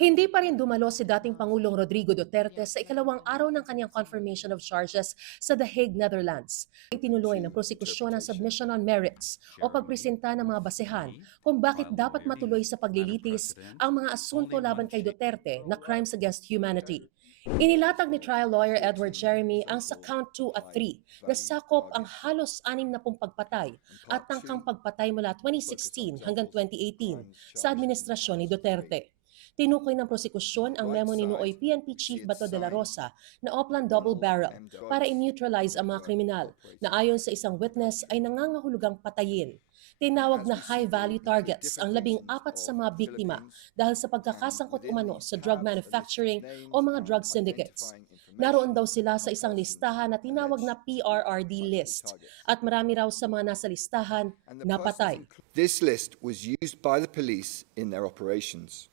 Hindi pa rin dumalo si dating Pangulong Rodrigo Duterte sa ikalawang araw ng kanyang confirmation of charges sa The Hague, Netherlands. Itinuloy ng prosekusyon ang submission on merits o pagpresenta ng mga basehan kung bakit dapat matuloy sa paglilitis ang mga asunto laban kay Duterte na crimes against humanity. Inilatag ni trial lawyer Edward Jeremy ang sa count 2 at 3 na sakop ang halos 60 pagpatay at tangkang pagpatay mula 2016 hanggang 2018 sa administrasyon ni Duterte. Tinukoy ng prosekusyon ang memo ni Nooy PNP Chief Bato de la Rosa na Oplan double barrel para i-neutralize ang mga kriminal na ayon sa isang witness ay nangangahulugang patayin. Tinawag na high-value targets ang 14 sa mga biktima dahil sa pagkakasangkot umano sa drug manufacturing o mga drug syndicates. Naroon daw sila sa isang listahan na tinawag na PRRD list at marami raw sa mga nasa listahan na patay. This list was used by the police in their operations.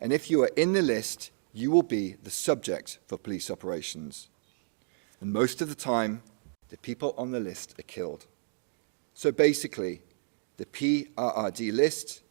And if you are in the list, you will be the subject for police operations. And most of the time, the people on the list are killed. So basically, the PRRD list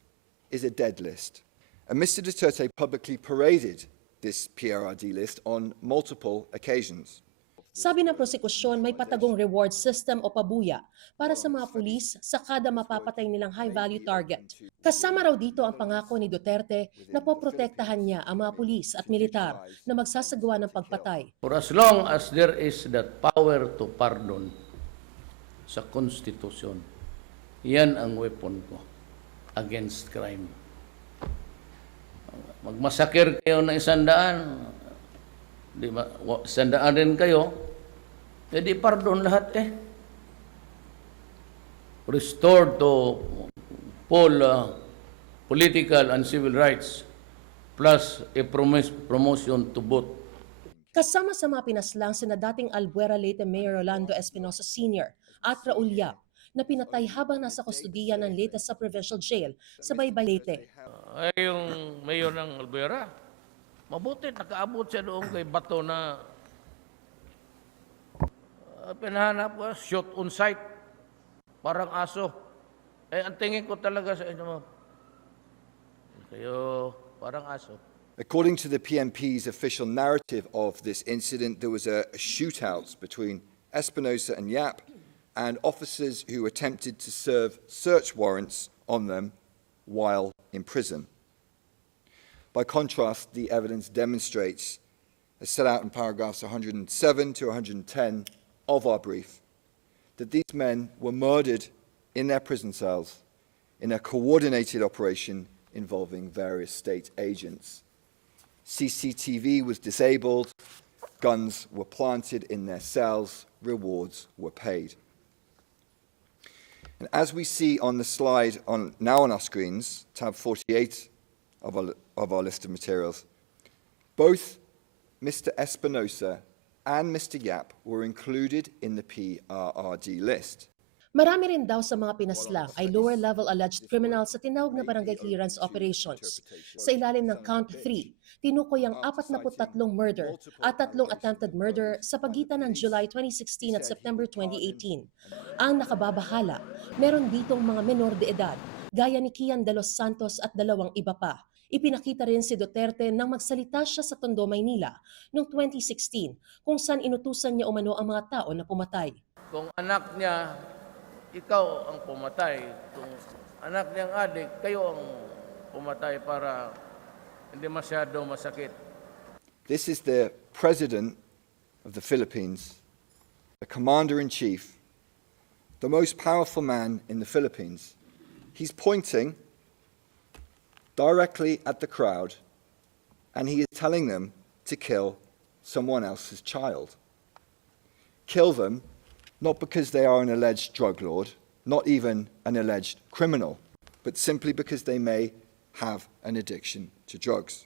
is a dead list. And Mr. Duterte publicly paraded this PRRD list on multiple occasions. Sabi ng prosekusyon, may patagong reward system o pabuya para sa mga pulis sa kada mapapatay nilang high-value target. Kasama raw dito ang pangako ni Duterte na poprotektahan niya ang mga pulis at militar na magsasagawa ng pagpatay. For as long as there is that power to pardon sa Konstitusyon, yan ang weapon ko against crime. Magmasakir kayo ng 100, di ba, 100 din kayo, edi pardon lahat eh. Restored to full political and civil rights plus a promotion to both. Kasama sa mga pinaslang sina dating Albuera Leyte Mayor Rolando Espinosa Sr. at Raul Yap na pinatay habang nasa kustudiya ng Leyte sa Provincial Jail sa Baybay, Leyte. Ay, yung mayor ng Albuera, mabuti nakaabot siya doon kay Bato na pinahanap ko, shot on sight, parang aso. Eh, ang tingin ko talaga sa inyo, kayo parang aso. According to the PNP's official narrative of this incident, there was a shootout between Espinosa and Yap and officers who attempted to serve search warrants on them while in prison. By contrast, the evidence demonstrates, as set out in paragraphs 107 to 110 of our brief, that these men were murdered in their prison cells in a coordinated operation involving various state agents. CCTV was disabled, guns were planted in their cells, rewards were paid. And as we see on the slide now on our screens, tab 48 of our list of materials, both Mr. Espinosa and Mr. Yap were included in the PRRD list. Marami rin daw sa mga pinaslang ay lower-level alleged criminals sa tinawag na barangay clearance operations. Sa ilalim ng count 3, tinukoy ang 43 murder at 3 attempted murder sa pagitan ng July 2016 at September 2018. Ang nakababahala, meron ditong mga menor de edad, gaya ni Kian de los Santos at 2 iba pa. Ipinakita rin si Duterte nang magsalita siya sa Tondo, Maynila noong 2016 kung saan inutusan niya umano ang mga tao na pumatay. Kung anak niya, ikaw ang pumatay. Kung anak niyang adik, kayo ang pumatay para hindi masyado masakit. This is the President of the Philippines, the Commander-in-Chief, the most powerful man in the Philippines. He's pointing directly at the crowd and he is telling them to kill someone else's child. Kill them not because they are an alleged drug lord, not even an alleged criminal, but simply because they may have an addiction to drugs.